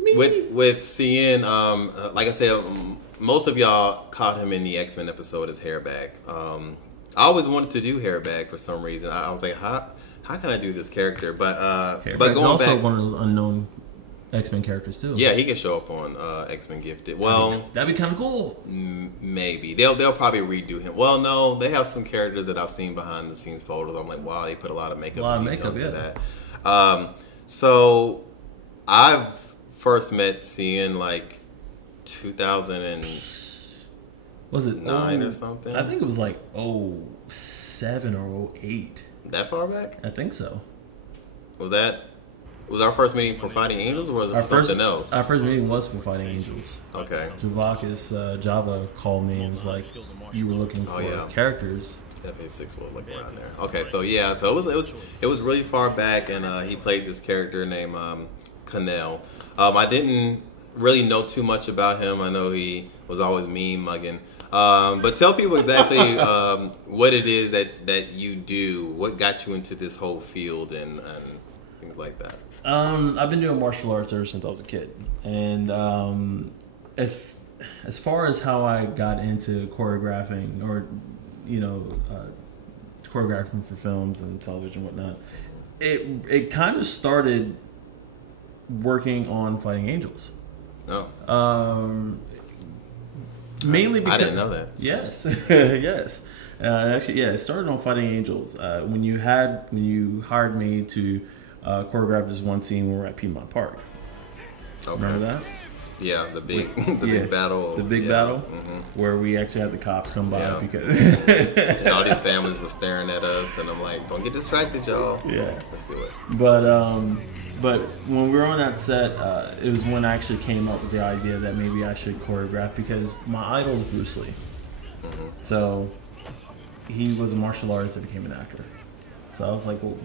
With CN, like I said, most of y'all caught him in the X-Men episode as Hairbag. I always wanted to do Hairbag for some reason. I was like, how can I do this character? But going also back, one of those unknown X-Men characters too. Yeah, he can show up on X-Men Gifted. Well, that'd be kind of cool. Maybe they'll probably redo him. Well, no, they have some characters that I've seen behind the scenes photos. I'm like, wow, they put a lot of makeup into that. So I've first met CN like 2000 and was it 9 or something? I think it was like 07 or 08. That far back? I think so. Was our first meeting for Fighting Angels, or was it for something else? Our first meeting was for Fighting Angels. Okay. Javakis Java called me and was like, "You were looking for characters." FA6 was like around there. Okay, so yeah, so it was really far back, and he played this character named Cannell. I didn't really know too much about him. I know he was always mean mugging. But tell people exactly what it is that you do. What got you into this whole field and things like that. I've been doing martial arts ever since I was a kid, and as far as how I got into choreographing or choreographing for films and television and whatnot, it kind of started working on Fighting Angels. Oh. Mainly because I didn't know that. Yes, yes. Actually, yeah, it started on Fighting Angels. When you hired me to choreograph this one scene when we were at Piedmont Park. Okay. Remember that? Yeah, the big battle. The big battle, where we actually had the cops come by because and all these families were staring at us, and I'm like, "Don't get distracted, y'all." Yeah, let's do it. But when we were on that set, it was when I actually came up with the idea that maybe I should choreograph because my idol is Bruce Lee. Mm-hmm. So he was a martial artist that became an actor. So I was like, well,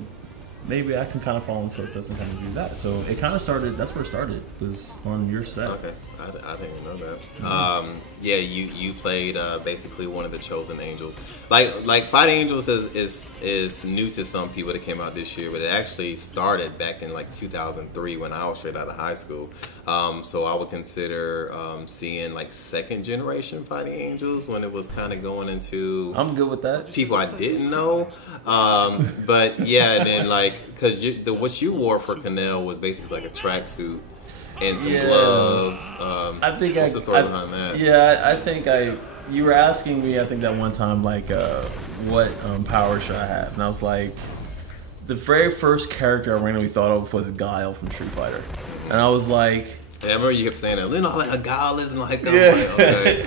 maybe I can kind of follow in footsteps and kind of do that. So it kind of started. That's where it started. Was on your set. Okay, I didn't even know that. Mm-hmm. Yeah, you played basically one of the chosen angels. Like Fighting Angels is new to some people that came out this year, but it actually started back in like 2003 when I was straight out of high school. So I would consider seeing like second generation Fighting Angels when it was kind of going into. I'm good with that. People I didn't know, but yeah, and then like because what you wore for Cannell was basically like a tracksuit. And some gloves. I think what's the story behind that? Yeah, I think you were asking me, I think that one time, like, what power should I have? And I was like, the very first character I randomly thought of was Guile from Street Fighter. Mm-hmm. And I was like... Yeah, I remember you kept saying that. Like a Guile isn't like... Yeah. Like, okay.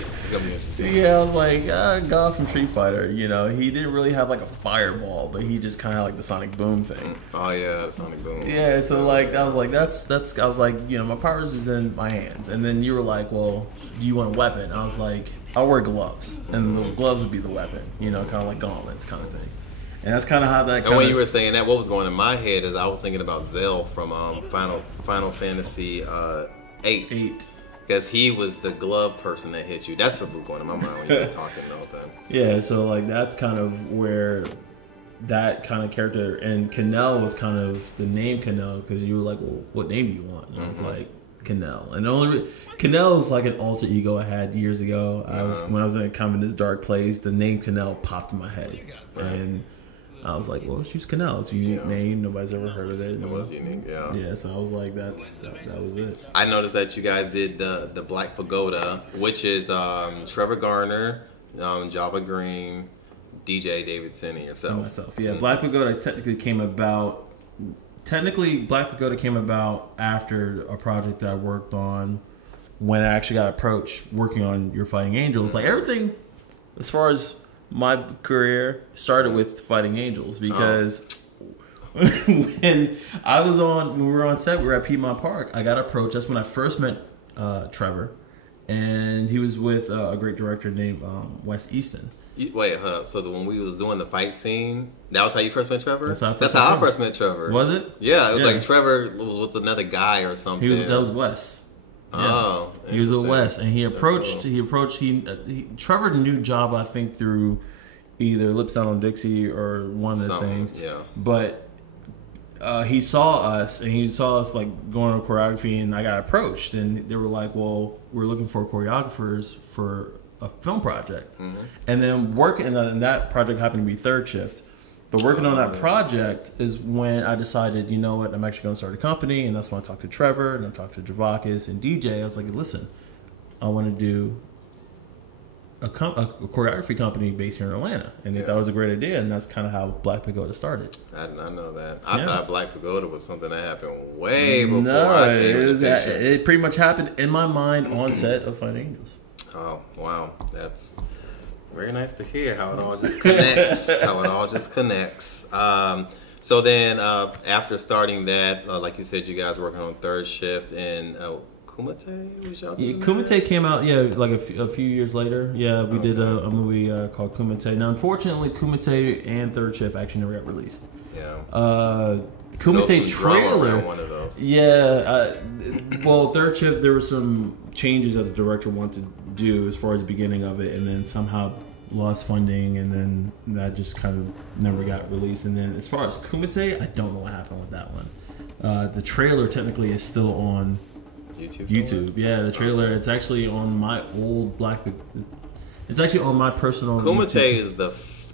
Yeah, I was like, Guile from Street Fighter. You know, he didn't really have like a fireball, but he just kind of had like the sonic boom thing. Oh yeah, sonic boom. Yeah, so like I was like, that's. I was like, my powers is in my hands. And then you were like, well, do you want a weapon? I was like, I'll wear gloves, and the gloves would be the weapon. Kind of like gauntlets, kind of thing. And that's kind of how that. And when you were saying that, what was going in my head is I was thinking about Zell from Final Fantasy VIII. Because he was the glove person that hit you. That's what was going in my mind when you were talking the whole time. Yeah, so like that's kind of where that kind of character, and Cannell was kind of the name Cannell because you were like, well, what name do you want? And I was like, Cannell. And Cannell was like an alter ego I had years ago. When I was in kind of in this dark place, the name Cannell popped in my head. Right. And I was like, well, let's use Cannell. It's a unique name. Nobody's ever heard of it. It was unique, yeah. Yeah, so I was like, that was it. I noticed that you guys did the Black Pagoda, which is Trevor Garner, Java Green, DJ Davidson, and yourself. And myself, yeah. Black Pagoda technically came about after a project that I worked on when I actually got approached working on Your Fighting Angels. Like everything, as far as my career started with Fighting Angels because when we were on set, we were at Piedmont Park. I got approached. That's when I first met Trevor, and he was with a great director named Wes Easton. Wait, so when we was doing the fight scene, that was how you first met Trevor? That's how I first met Trevver. Was it? Yeah, it was like Trevor was with another guy or something. That was Wes. Oh, yeah. He was with Wes, and he approached. Trevor knew Java, I think, through either Lips Down on Dixie or one of the things. Yeah. But he saw us like going to choreography, and I got approached, and they were like, "Well, we're looking for choreographers for a film project," and then working, and that project happened to be Third Shift. But working on that project is when I decided, you know what, I'm actually going to start a company, and that's when I talked to Trevor and I talked to Javakis and DJ. I was like, listen, I want to do a choreography company based here in Atlanta, and they thought it was a great idea, and that's kind of how Black Pagoda started. I did not know that. I thought Black Pagoda was something that happened way before I came to the picture. It pretty much happened in my mind on set of Fighting Angels. Oh, wow. That's very nice to hear how it all just connects. So then after starting that, like you said, you guys working on Third Shift, and Kumite? Was y'all doing Kumite that? came out, like a few years later. Yeah, we did a movie called Kumite. Now, unfortunately, Kumite and Third Shift actually never got released. Yeah. Kumite trailer. One of those. Yeah. Well, Third Shift, there were some changes that the director wanted to do as far as the beginning of it, and then somehow lost funding, and then that just kind of never got released. And then as far as Kumite, I don't know what happened with that one. The trailer technically is still on YouTube. Yeah, the trailer. It's actually on my old It's actually on my personal. Kumite YouTube. is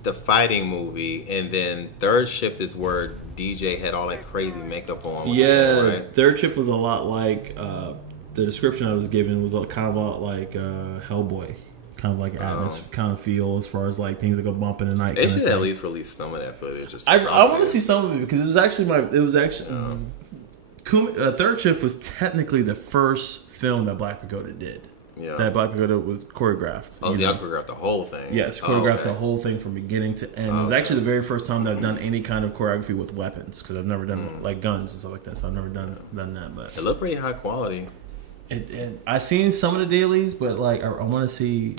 the fighting movie, and then Third Shift is where DJ had all that crazy makeup on. Yeah, right? Third Shift was a lot like the description I was given was kind of a lot like Hellboy. Kind of like atmosphere, kind of feel as far as like things that go bump in the night. They should at least release some of that footage. Or I want to see some of it because it was actually Third Shift was technically the first film that Black Pagoda did. Yeah. That Black Pagoda was choreographed. Oh, so y'all choreographed the whole thing? Yes, choreographed the whole thing from beginning to end. It was actually the very first time that I've done any kind of choreography with weapons because I've never done like guns and stuff like that. So I've never done that. But it looked pretty high quality. I've seen some of the dailies, but like I want to see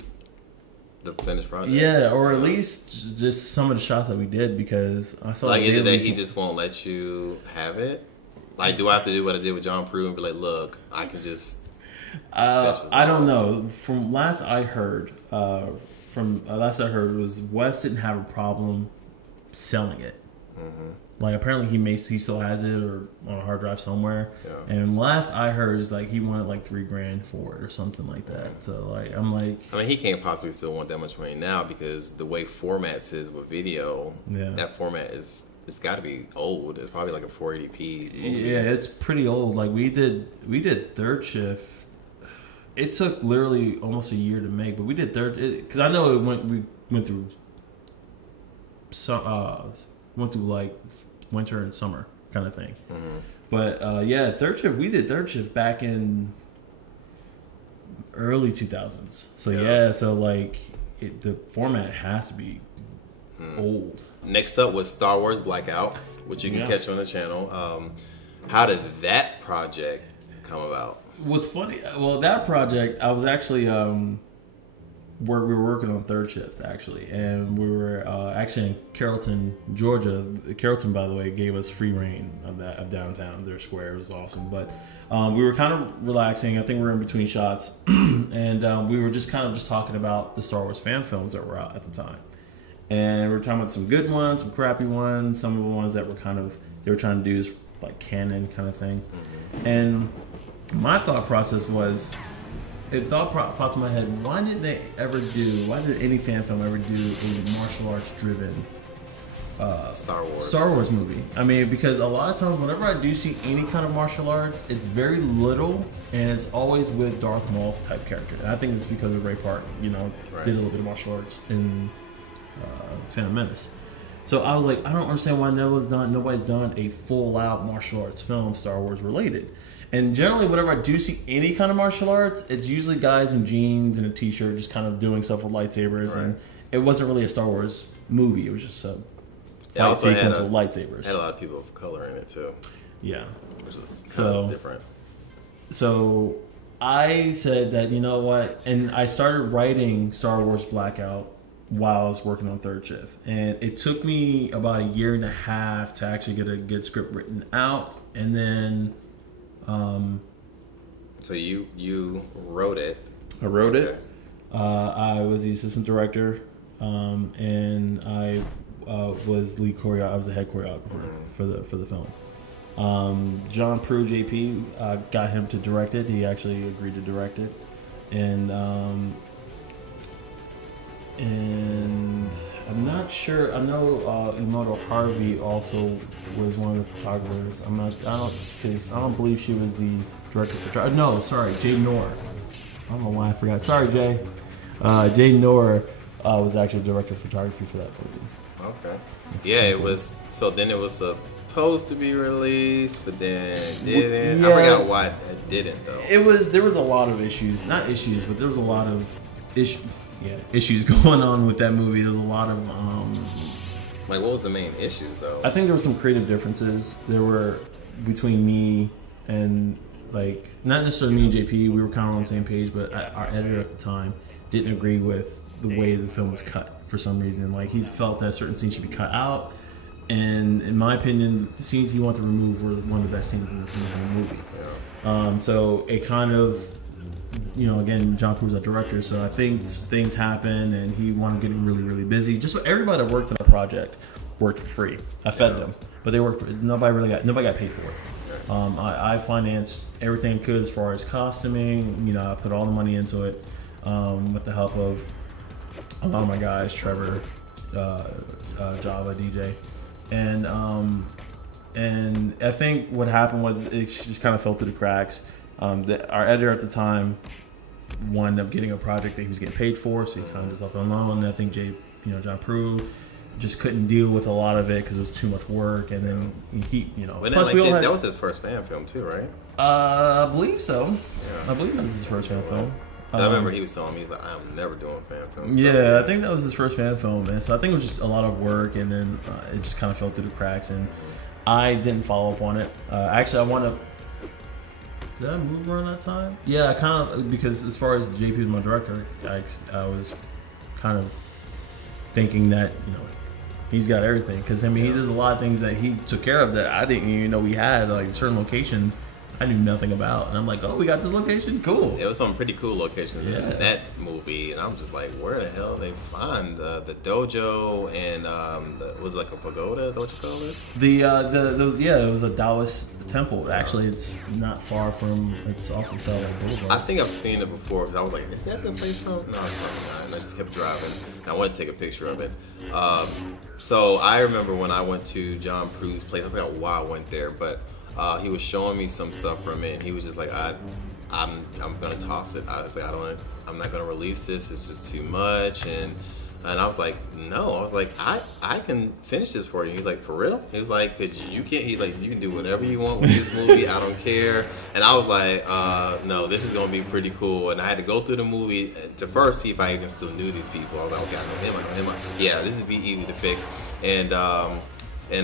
the finished project. Yeah, or at least just some of the shots that we did because I saw like either that he just won't let you have it. Like, do I have to do what I did with John Prue and be like, look, I can just. I don't know. From last I heard, was Wes didn't have a problem selling it. Mm-hmm. Like apparently he still has it or on a hard drive somewhere. Yeah. And last I heard is like he wanted like $3,000 for it or something like that. So like I mean he can't possibly still want that much money now because the way formats is with video, that format it's got to be old. It's probably like a 480p movie. Yeah, it's pretty old. Like we did Third Shift. It took literally almost a year to make, but we did because I know we went through like winter and summer kind of thing. Mm-hmm. But Third Shift, we did Third Shift back in early 2000s. So so like the format has to be old. Next up was Star Wars Blackout, which you can catch on the channel. How did that project come about? What's funny, that project, I was actually where we were working on Third Shift, actually. And we were actually in Carrollton, Georgia. Carrollton, by the way, gave us free reign of downtown, their square. It was awesome. But we were kind of relaxing. I think we were in between shots. And we were just talking about the Star Wars fan films that were out at the time. And we were talking about some good ones, some crappy ones, some of the ones that were they were trying to do is like canon kind of thing. Mm-hmm. And my thought process was, popped in my head, why did any fan film ever do a martial arts driven Star Wars movie? I mean, because a lot of times whenever I do see any kind of martial arts, it's very little and it's always with Darth Maul type character. And I think it's because of Ray Park, did a little bit of martial arts in Phantom Menace. So I was like, I don't understand why nobody's done a full out martial arts film Star Wars related. And generally, whenever I do see any kind of martial arts, it's usually guys in jeans and a t-shirt just kind of doing stuff with lightsabers. Right. And it wasn't really a Star Wars movie. It was just a fight sequence with lightsabers. It had a lot of people of color in it, too. Yeah. Which was kind of different. So I said that, you know what? And I started writing Star Wars Blackout while I was working on Third Shift. And it took me about a year and a half to actually get a good script written out. And then... So you wrote it. I wrote it. I was the assistant director, and I was lead choreographer. I was the head choreographer for the film. John Prue, JP, got him to direct it. He actually agreed to direct it, and I'm not sure. I know Emoto Harvey also was one of the photographers. I don't believe she was the director of photography. No, sorry, Jay Noor. I don't know why I forgot. Sorry, Jay. Jay Noor was actually the director of photography for that movie. Okay. Yeah, it was. So then it was supposed to be released, but then it didn't. Yeah. I forgot why it didn't though. There was a lot of issues. Not issues, but there was a lot of issues going on with that movie. There was a lot of like, what was the main issue though? I think there were some creative differences. There were between me and, like, not necessarily me and JP. We were kind of on the same page, but our editor at the time didn't agree with the way the film was cut for some reason. Like, he felt that certain scenes should be cut out, and in my opinion, the scenes he wanted to remove were one of the best scenes in the movie. Yeah. So it kind of, again, John Prue's a director, so I think things happen, and he wanted to get really, really busy. Just everybody that worked on the project worked for free. I fed them, but they worked. Nobody got paid for it. I financed everything I could as far as costuming. I put all the money into it with the help of a lot of my guys, Trevor, Java, DJ, and I think what happened was it just kind of fell through the cracks. Our editor at the time wound up getting a project that he was getting paid for, so he kind of just left it alone. And I think John Prue just couldn't deal with a lot of it because it was too much work, and then Plus, that was his first fan film too, right? I believe so. Yeah. I believe that was his first fan film. I remember he was telling me, he's like, I'm never doing fan films. Yeah, I think that was his first fan film, and so I think it was just a lot of work, and then it just kind of fell through the cracks, and I didn't follow up on it. Actually, I want to. Did I move around that time? Yeah, I kind of, because as far as JP was my director, I was kind of thinking that he's got everything, because he does a lot of things that he took care of that I didn't even know we had, like certain locations I knew nothing about, and I'm like, oh, we got this location, cool. It was some pretty cool locations in that movie, and I'm just like, where the hell did they find the dojo and was it like a pagoda? Is that what you call it? It was a Taoist temple. Actually, it's not far from. It's off of South Boulevard. I think I've seen it before, because I was like, is that the place from? No, it's probably not. And I just kept driving. And I wanted to take a picture of it. So I remember when I went to John Prue's place. I forgot why I went there, but he was showing me some stuff from it, and he was just like, I'm gonna toss it. I was like, I'm not gonna release this. It's just too much. And I was like, no. I was like, I can finish this for you. He's like, for real? He was like, cause you can't. He's like, you can do whatever you want with this movie. I don't care. And I was like, no, this is gonna be pretty cool. And I had to go through the movie to first see if I even still knew these people. I was like, okay, I know him. Yeah, this would be easy to fix. And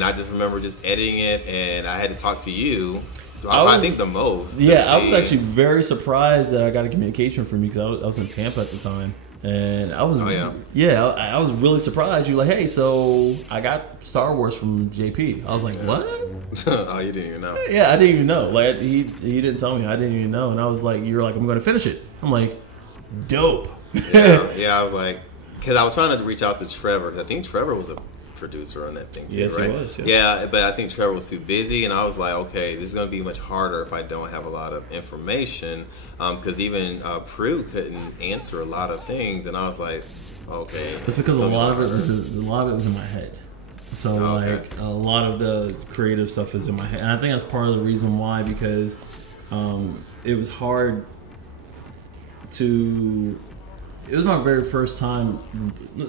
I just remember just editing it, and I had to talk to you. I think the most. Yeah, I was actually very surprised that I got a communication from you, because I was in Tampa at the time, and I was. Oh yeah. I was really surprised. You were like, hey, so I got Star Wars from JP. I was like, what? Oh, you didn't even know? Yeah, I didn't even know. Like he didn't tell me. I didn't even know, and I was like, you're like, I'm going to finish it. I'm like, dope. Yeah. I was like, because I was trying to reach out to Trevor. I think Trevor was a producer on that thing too, yes, right? He was, yeah, but I think Trevor was too busy, and I was like, okay, this is going to be much harder if I don't have a lot of information, because even Prue couldn't answer a lot of things, and I was like, okay. That's because a lot of it was in my head. So like a lot of the creative stuff is in my head, and I think that's part of the reason why, because it was hard to. It was my very first time.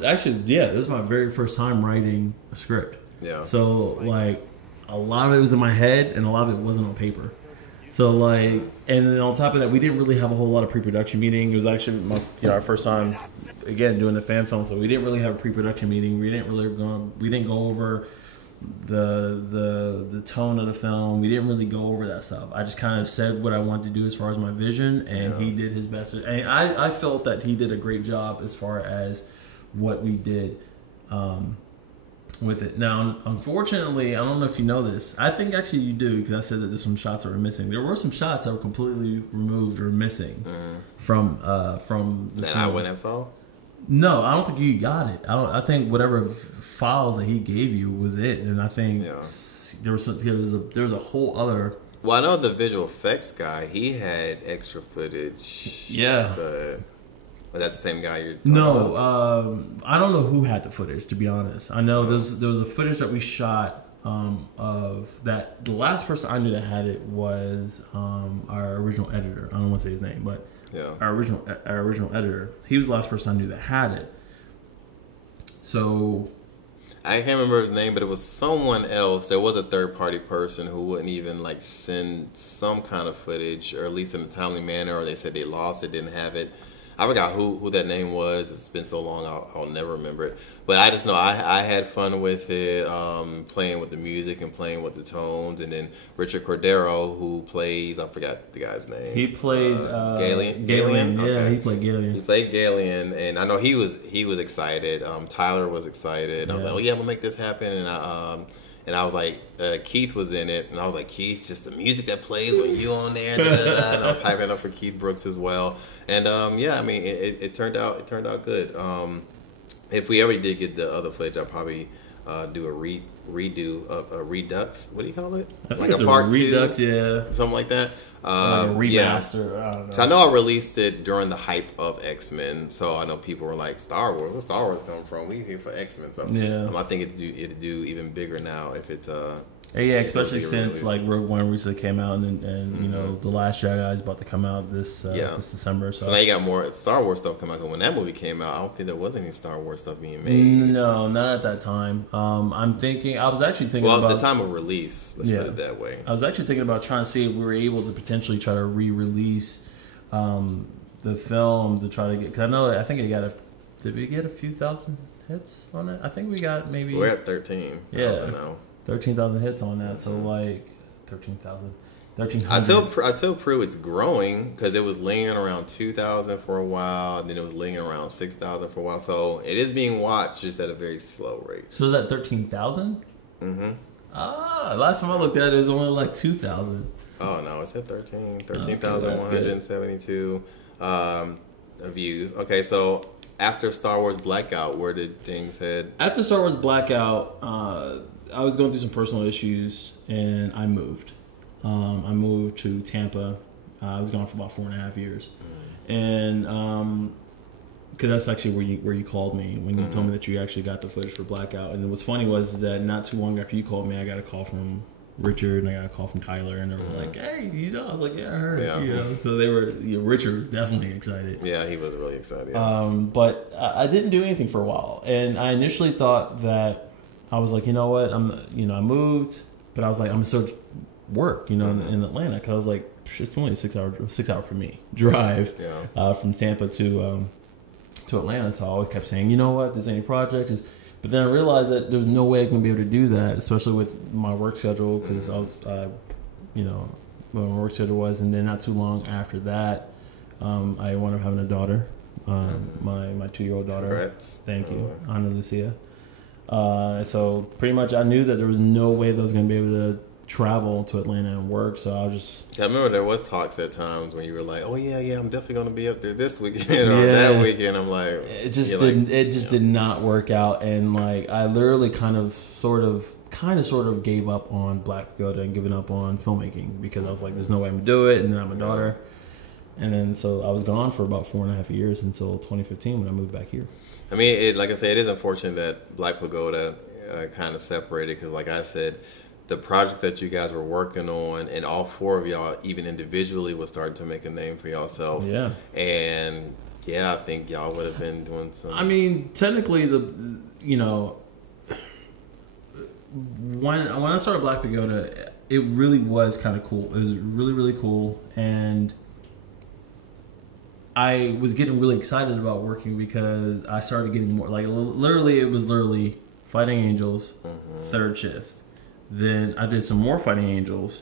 Actually, yeah, this is my very first time writing a script. Yeah. So like, a lot of it was in my head, and a lot of it wasn't on paper. So like, and then on top of that, we didn't really have a whole lot of pre-production meeting. It was actually our first time, again, doing the fan film. So we didn't really have a pre-production meeting. We didn't go over the tone of the film. We didn't really go over that stuff. I just kind of said what I wanted to do as far as my vision, and he did his best. And I felt that he did a great job as far as what we did with it. Now, unfortunately, I don't know if you know this. I think actually you do, because I said that there's some shots that were missing. There were some shots that were completely removed or missing from the film. I wouldn't have saw? No, I don't think you got it. I think whatever files that he gave you was it, and I think there was a whole other. Well, I know the visual effects guy. He had extra footage. Yeah. But was that the same guy you're talking about? I don't know who had the footage. To be honest, I know there was a footage that we shot of that. The last person I knew that had it was our original editor. I don't want to say his name, but our original editor. He was the last person I knew that had it. So I can't remember his name, but it was someone else. There was a third-party person who wouldn't even like send some kind of footage, or at least in a timely manner, or they said they lost it, didn't have it. I forgot who that name was. It's been so long, I'll never remember it. But I just know I had fun with it, playing with the music and playing with the tones. And then Richard Cordero, who plays, I forgot the guy's name. He played Galen. Yeah, okay. he played Galen. He played Galen, and I know he was excited. Tyler was excited. I was like, oh yeah, I'm gonna make this happen. And I was like, Keith was in it, and I was like, Keith, just the music that plays when you on there. Da, da, da. And I was hyping up for Keith Brooks as well. And yeah, I mean, it turned out good. If we ever did get the other footage, I'll probably do a redo of a redux. What do you call it? I think it's a part redux, 2, yeah, something like that. Like a remaster. Yeah. I don't know. So I know I released it during the hype of X-Men, so I know people were like, Star Wars, where's Star Wars come from? We here for X-Men. So I think it'd do even bigger now if it's yeah, especially since like Rogue One recently came out, and you know, The Last Jedi is about to come out this December. So now you got more Star Wars stuff coming out. Because when that movie came out, I don't think there was any Star Wars stuff being made. No, not at that time. I was actually thinking about the time of release. Let's put it that way. I was actually thinking about trying to see if we were able to potentially try to re-release the film to try to get. Because I think did we get a few thousand hits on it? I think we got maybe. We're at 13. Yeah. 13,000 hits on that, so like 13,000. I tell Prue it's growing because it was lingering around 2,000 for a while, and then it was lingering around 6,000 for a while. So it is being watched, just at a very slow rate. So is that 13,000? Mm-hmm. Last time I looked at it, it was only like 2,000. Oh no, it's at 13,172 views. Okay, so after Star Wars Blackout, where did things head? After Star Wars Blackout, I was going through some personal issues, and I moved. I moved to Tampa. I was gone for about 4.5 years, and because that's actually where you called me when you told me that you actually got the footage for Blackout. And what's funny was that not too long after you called me, I got a call from Richard and I got a call from Tyler, and they were like, "Hey, you know," I was like, "Yeah, I heard." Yeah. You know, so they were. Richard was definitely excited. Yeah, he was really excited. But I didn't do anything for a while, and I initially thought that. I was like, you know what? I moved, but I was like, I'm so work, in Atlanta, because I was like, it's only a 6 hour for me drive from Tampa to Atlanta. So I always kept saying, you know what? If there's any projects, but then I realized that there was no way I can be able to do that, especially with my work schedule, because I was, what my work schedule was, and then not too long after that, I wound up having a daughter, my 2-year-old daughter. Congrats. Thank you, Ana Lucia. So pretty much I knew that there was no way that I was going to be able to travel to Atlanta and work, so I was just... I remember there was talks at times when you were like, oh yeah, I'm definitely going to be up there this weekend or that weekend. I'm like... It just did not work out, and like I literally kind of sort of gave up on Black Pagoda and giving up on filmmaking, because I was like, there's no way I'm going to do it, and then I'm a daughter. And then so I was gone for about 4.5 years until 2015 when I moved back here. I mean, like I said, it is unfortunate that Black Pagoda kind of separated, because like I said, the projects that you guys were working on, and all 4 of y'all, even individually, was starting to make a name for yourself. Yeah. And I think y'all would have been doing some... I mean, technically, when I started Black Pagoda, it really was kind of cool. It was really, really cool, and I was getting really excited about working because I started getting more, like, literally, it was Fighting Angels, third shift. Then I did some more Fighting Angels.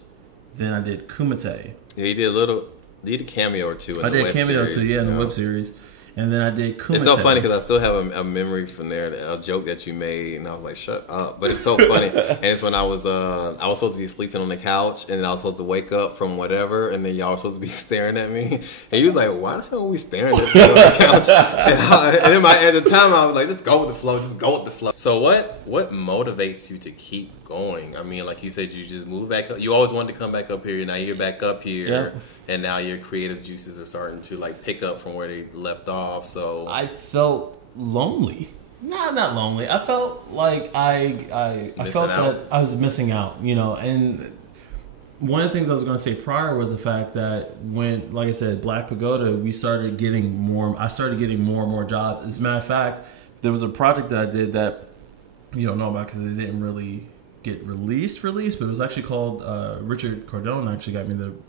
Then I did Kumite. Yeah, you did a cameo or two in the web series. I did a cameo or two, in the web series. And then I did Kumite. It's so funny because I still have a memory from there, a joke that you made, and I was like, "Shut up!" But it's so funny, and it's when I was supposed to be sleeping on the couch, and then I was supposed to wake up from whatever, and then y'all were supposed to be staring at me, and you was like, "Why the hell are we staring at me on the couch?" And at the time, I was like, "Just go with the flow, just go with the flow." So what motivates you to keep going? I mean, like you said, you just moved back up. You always wanted to come back up here. Now you're back up here. Yeah. And now your creative juices are starting to like pick up from where they left off. So I felt lonely. No, not lonely. I felt like I felt that I was missing out, you know. And one of the things I was going to say prior was the fact that when, like I said, Black Pagoda, I started getting more and more jobs. As a matter of fact, there was a project that I did that you don't know about because it didn't really get released, but it was actually called Richard Cordone actually got me to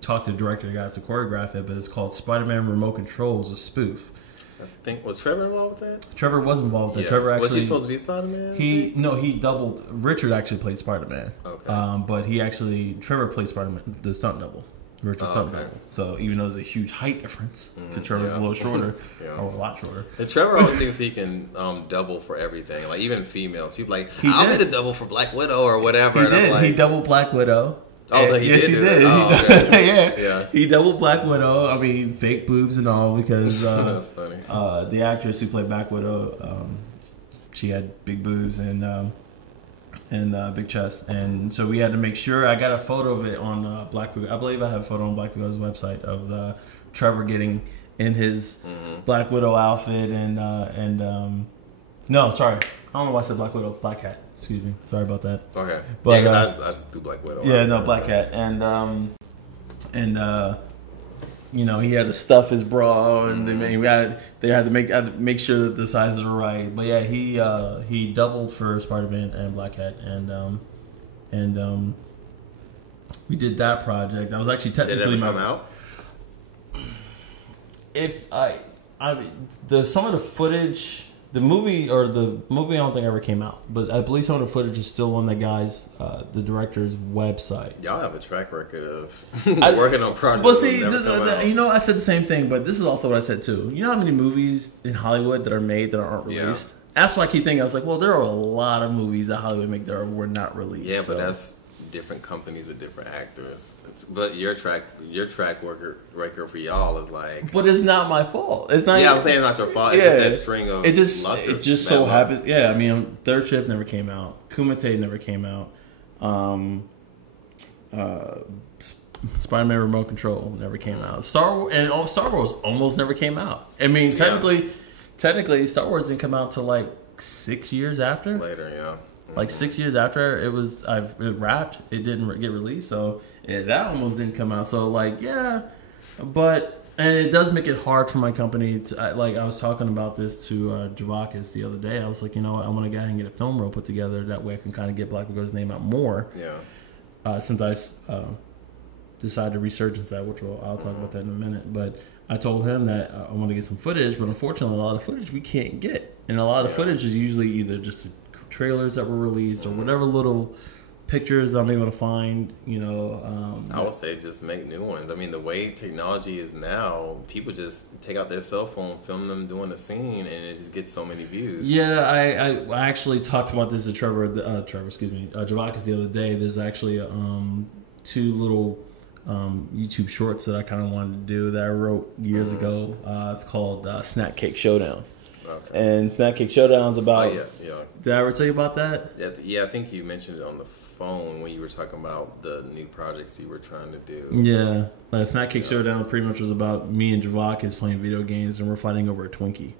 talk to the director, the guys to choreograph it, but it's called Spider-Man Remote Controls, a spoof. I think, was Trevor involved with that? Trevor was involved with that. Yeah. Trevor actually... Was he supposed to be Spider-Man? He doubled... Richard actually played Spider-Man. Okay. But Trevor played Spider-Man, the stunt double. Richard's stunt double. So even though there's a huge height difference, because Trevor's a little shorter, or a lot shorter. And Trevor always thinks he can double for everything, like even females. He's like, I'll be the double for Black Widow or whatever. He doubled Black Widow. Oh, he yes, did. He did. Oh, okay. Yeah. He doubled Black Widow. I mean, fake boobs and all because that's funny. The actress who played Black Widow, she had big boobs and big chest, and so we had to make sure. I got a photo of it on Black Widow. I believe I have a photo on Black Widow's website of Trevor getting in his Black Widow outfit no, sorry, I don't know why I said Black Widow. Black Cat. Excuse me. Sorry about that. Okay. But I just do Black Widow. Yeah, no, Black Cat. You know, he had to stuff his bra, and they had to make sure that the sizes were right. But yeah, he doubled for Spider-Man and Black Cat, and we did that project. I was actually technically Did it ever come out? Some of the footage. The movie I don't think ever came out, but I believe some of the footage is still on the the director's website. Y'all have a track record of working on projects. Well, see, you know, I said the same thing, but this is also what I said too. You know how many movies in Hollywood that are made that aren't released? Yeah. That's why I keep thinking. I was like, well, there are a lot of movies that Hollywood make that were not released. Yeah, but that's different companies with different actors. But your track record for y'all is like. But it's not my fault. It's not. Yeah, I'm saying it's not your fault. It's just that string of. It just so happens. Yeah, I mean, Third Shift never came out. Kumite never came out. Spider-Man Remote Control never came out. Star Wars almost never came out. I mean, technically, Star Wars didn't come out till like 6 years after. Later, yeah. Like 6 years after it wrapped, it didn't get released, so that almost didn't come out. So like, yeah, and it does make it hard for my company to, I was talking about this to Javakis the other day. I was like, you know what, I want to go ahead and get a film reel put together. That way I can kind of get Black Pagoda's name out more. Yeah. Since I decided to resurgence that, which I'll talk about that in a minute. But I told him that I want to get some footage, but unfortunately a lot of footage we can't get. And a lot of footage is usually either just trailers that were released or whatever little pictures that I'm able to find, you know. I would say just make new ones. I mean, the way technology is now, people just take out their cell phone, film them doing a scene, and it just gets so many views. Yeah, I actually talked about this to Javakis the other day. There's actually two little YouTube shorts that I kind of wanted to do that I wrote years ago. It's called Snack Cake Showdown. Okay. And Snack Cake Showdown's about... yeah. Did I ever tell you about that? Yeah, I think you mentioned it on the phone when you were talking about the new projects you were trying to do. Yeah. Like Snack Cake Showdown pretty much was about me and Javakis playing video games, and we're fighting over a Twinkie.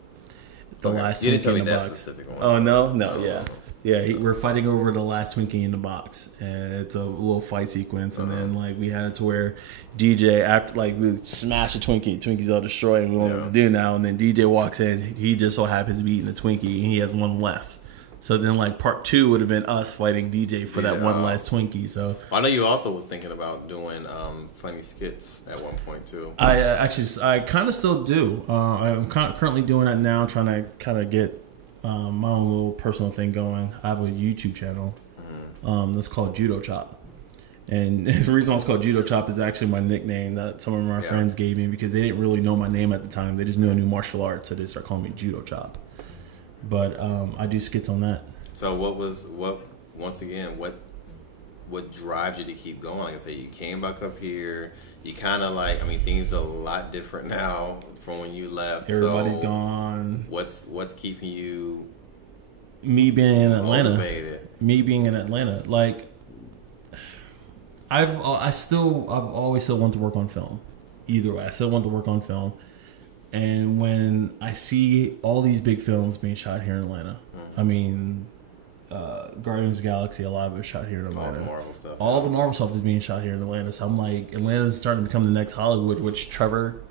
The last you Twinkie didn't tell in me the that box. Specific one. Oh, no? Yeah. Yeah, we're fighting over the last Twinkie in the box, and it's a little fight sequence, and then like we had it to where DJ after like we would smash a Twinkies all destroyed, and we don't know what to do now, and then DJ walks in, he just so happens to be eating a Twinkie, and he has one left. So then like part 2 would have been us fighting DJ for that one last Twinkie. So I know you also was thinking about doing funny skits at one point too. I kind of still do. I'm currently doing that now, trying to kind of get my own little personal thing going. I have a YouTube channel that's called Judo Chop, And the reason why it's called Judo Chop is actually my nickname that some of my friends gave me because they didn't really know my name at the time. They just knew I knew martial arts, so they started calling me Judo Chop. But I do skits on that. So what drives you to keep going? Like I said, you came back up here. You kind of like, I mean, things are a lot different now from when you left. Everybody's gone. What's keeping you? Me being in Atlanta. Motivated? Me being in Atlanta, like. I've always still wanted to work on film. Either way, I still want to work on film. And when I see all these big films being shot here in Atlanta, I mean, Guardians of the Galaxy, a lot of it was shot here in Atlanta. All the Marvel stuff. All the Marvel stuff is being shot here in Atlanta. So I'm like, Atlanta's starting to become the next Hollywood, which Trevor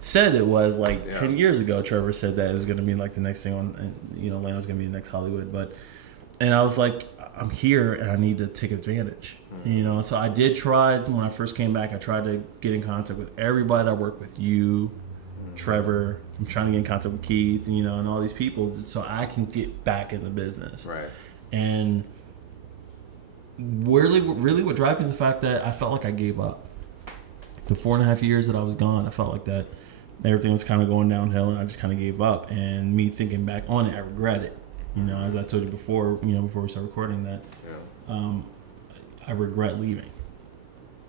said it was like 10 years ago. Trevor said that it was going to be like the next thing on, and Atlanta was going to be the next Hollywood. And I was like, I'm here and I need to take advantage. So I did try when I first came back. I tried to get in contact with everybody that worked with you, Trevor. I'm trying to get in contact with Keith, and all these people, so I can get back in the business. Right. And really, what drives me is the fact that I felt like I gave up. The 4.5 years that I was gone, I felt like that everything was kind of going downhill, and I just kind of gave up. And me thinking back on it, I regret it. As I told you before, before we started recording that. Yeah. I regret leaving,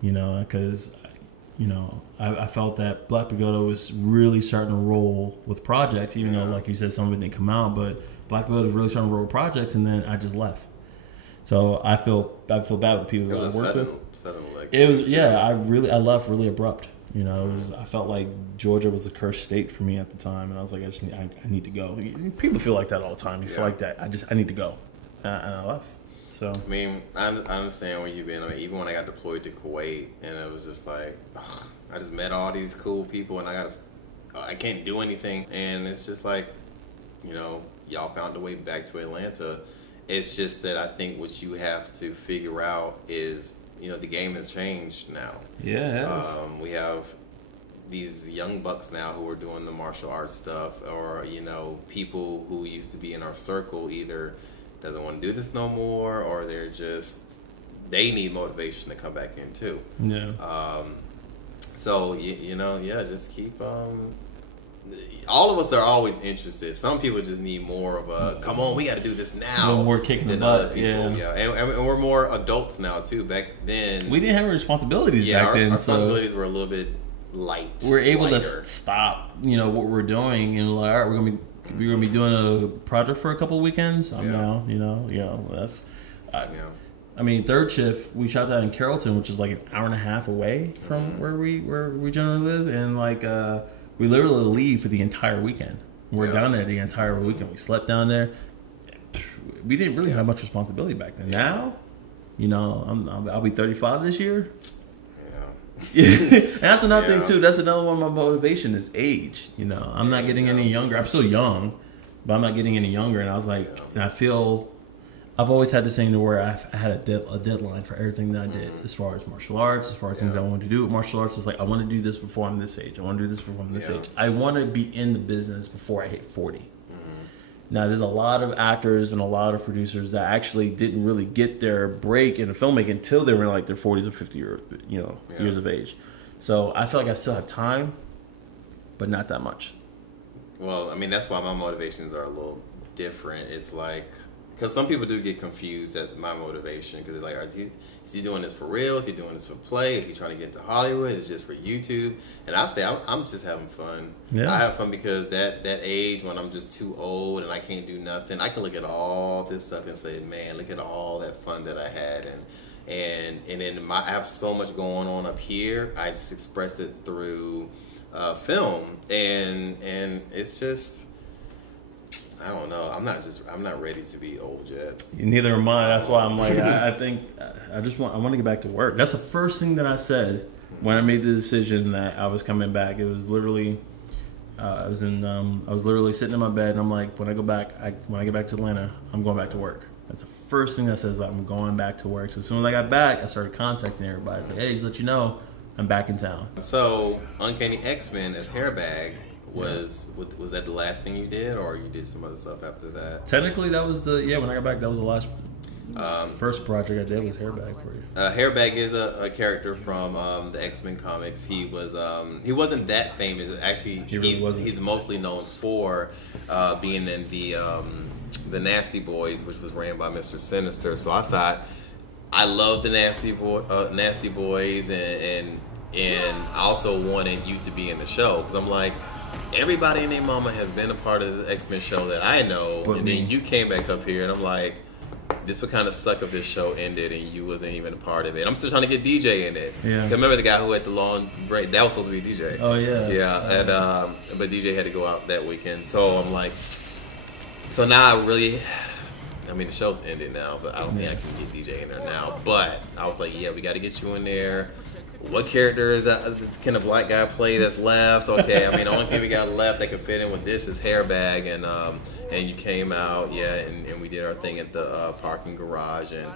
because, I felt that Black Pagoda was really starting to roll with projects, even though, like you said, some of it didn't come out, but Black Pagoda was really starting to roll with projects, and then I just left. So I feel bad with people that I work with. It was, I left really abrupt. I felt like Georgia was the cursed state for me at the time, and I was like, I need to go. People feel like that all the time. You feel like that. I need to go, and I left. So I mean, I understand where you've been. I mean, even when I got deployed to Kuwait, and it was just like, I just met all these cool people, and I can't do anything, and it's just like, y'all found a way back to Atlanta. It's just that I think what you have to figure out is, the game has changed now. Yeah. We have these young bucks now who are doing the martial arts stuff, or people who used to be in our circle either doesn't want to do this no more, or they need motivation to come back in too. Yeah. So just keep. All of us are always interested. Some people just need more of a come on, we got to do this now. We're kicking than the butt. Other people. Yeah. And we're more adults now too. Back then, we didn't have responsibilities back then. Our responsibilities were a little bit light. We're able to stop, what we're doing, and like, all right, we're gonna be doing a project for a couple of weekends. I'm down, that's. I mean, third shift, we shot that in Carrollton, which is like an hour and a half away from where we generally live, and like we literally leave for the entire weekend. We're down there the entire weekend. We slept down there. We didn't really have much responsibility back then. Now, I'll be 35 this year. And that's another thing too. That's another one of my motivation is age. I'm not getting any younger. I'm still young, but I'm not getting any younger. And I was like, and I feel I've always had this thing to where I had a deadline for everything that I did, as far as martial arts, as far as things I wanted to do with martial arts. It's like I want to do this before I'm this age. I want to do this before I'm this age. I want to be in the business before I hit 40. Now, there's a lot of actors and a lot of producers that actually didn't really get their break in the filmmaking until they were in like their 40s or 50 years of age. So I feel like I still have time, but not that much. Well, I mean, that's why my motivations are a little different. It's like, because some people do get confused at my motivation, because they're like, is he doing this for real? Is he doing this for play? Is he trying to get into Hollywood? Is it just for YouTube? And I say I'm just having fun. I have fun because that age when I'm just too old and I can't do nothing, I can look at all this stuff and say, man, look at all that fun that I had, and then I have so much going on up here. I just express it through film, and it's just. I don't know. I'm not ready to be old yet. Neither am I. That's why I'm like, I think I want to get back to work. That's the first thing that I said when I made the decision that I was coming back. It was literally, I was literally sitting in my bed, and I'm like, when I get back to Atlanta, I'm going back to work. That's the first thing that says I'm going back to work. So as soon as I got back, I started contacting everybody. I was like, hey, just let you know, I'm back in town. So Uncanny X-Men as Hairbag. Was that the last thing you did, or you did some other stuff after that? Technically, that was when I got back, that was the last. First project I did was Hairbag for you. Hairbag is a character from the X-Men comics. He wasn't that famous. Actually, he's mostly known for being in the Nasty Boys, which was ran by Mr. Sinister. So I thought, I love the Nasty Boys, and I also wanted you to be in the show, because I'm like, everybody and their mama has been a part of the X-Men show that I know, and then you came back up here, and I'm like, this would kind of suck if this show ended and you wasn't even a part of it. I'm still trying to get DJ in it. Yeah. Remember the guy who had the long break? That was supposed to be DJ. Oh yeah. Yeah, and but DJ had to go out that weekend. So I'm like, so now I mean, the show's ended now, but I don't think I can get DJ in there now. But I was like, yeah, we got to get you in there. What character is that? Can a black guy play that's left? Okay, I mean, the only thing we got left that can fit in with this is Hairbag, and you came out, yeah, and we did our thing at the parking garage, and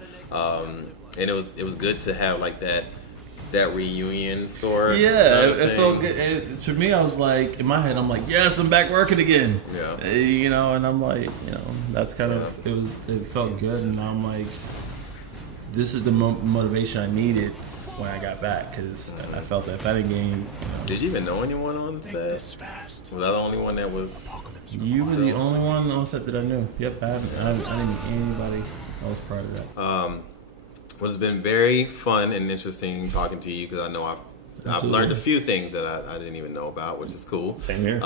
it was good to have like that reunion sort. Yeah, it felt good. To me, I was like, in my head, I'm like, yes, I'm back working again. Yeah, you know, and I'm like, you know, that's kind of it felt good, and I'm like, this is the motivation I needed when I got back, because I felt that if I didn't gain. Did you even know anyone on set? Was I the only one that was? You were the only one on set that I knew. Yep, I didn't meet anybody else prior to that. Well, it's been very fun and interesting talking to you, because I know I've learned a few things that I didn't even know about, which is cool. Same here.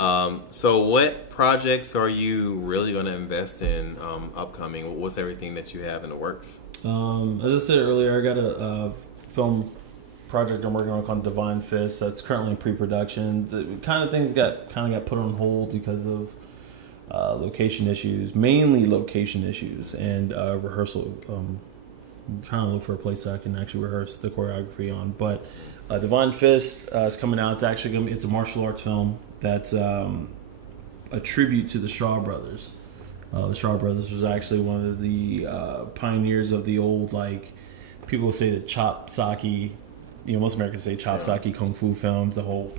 So what projects are you really going to invest in upcoming? What's everything that you have in the works? As I said earlier, I got a film project I'm working on called Divine Fist that's currently in pre-production. The kind of things got put on hold because of location issues, mainly location issues, and rehearsal. I'm trying to look for a place that I can actually rehearse the choreography on. But Divine Fist is coming out. It's actually it's a martial arts film that's a tribute to the Shaw Brothers. The Shaw Brothers was actually one of the pioneers of the old, like, people say the chop sake, most Americans say chop sake kung fu films, the whole,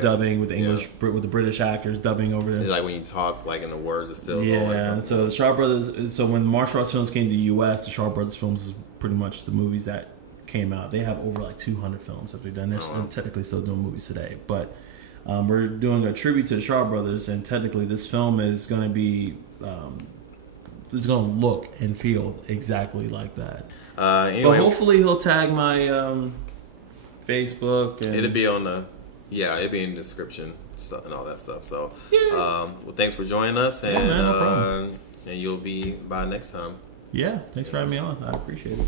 dubbing with the English, with the British actors dubbing over there. It's like when you talk, like, in the words are still going. Yeah, so the Shaw Brothers, so when martial arts films came to the U.S., the Shaw Brothers films is pretty much the movies that came out. They have over like 200 films that they've done. They're technically still doing movies today, but we're doing a tribute to the Shaw Brothers, and technically this film is going to be, it's going to look and feel exactly like that. Anyway, but hopefully he'll tag my Facebook. And it'll be on it'll be in the description and all that stuff. So, well, thanks for joining us, and no problem. And you'll be by next time. Yeah, thanks for having me on. I appreciate it.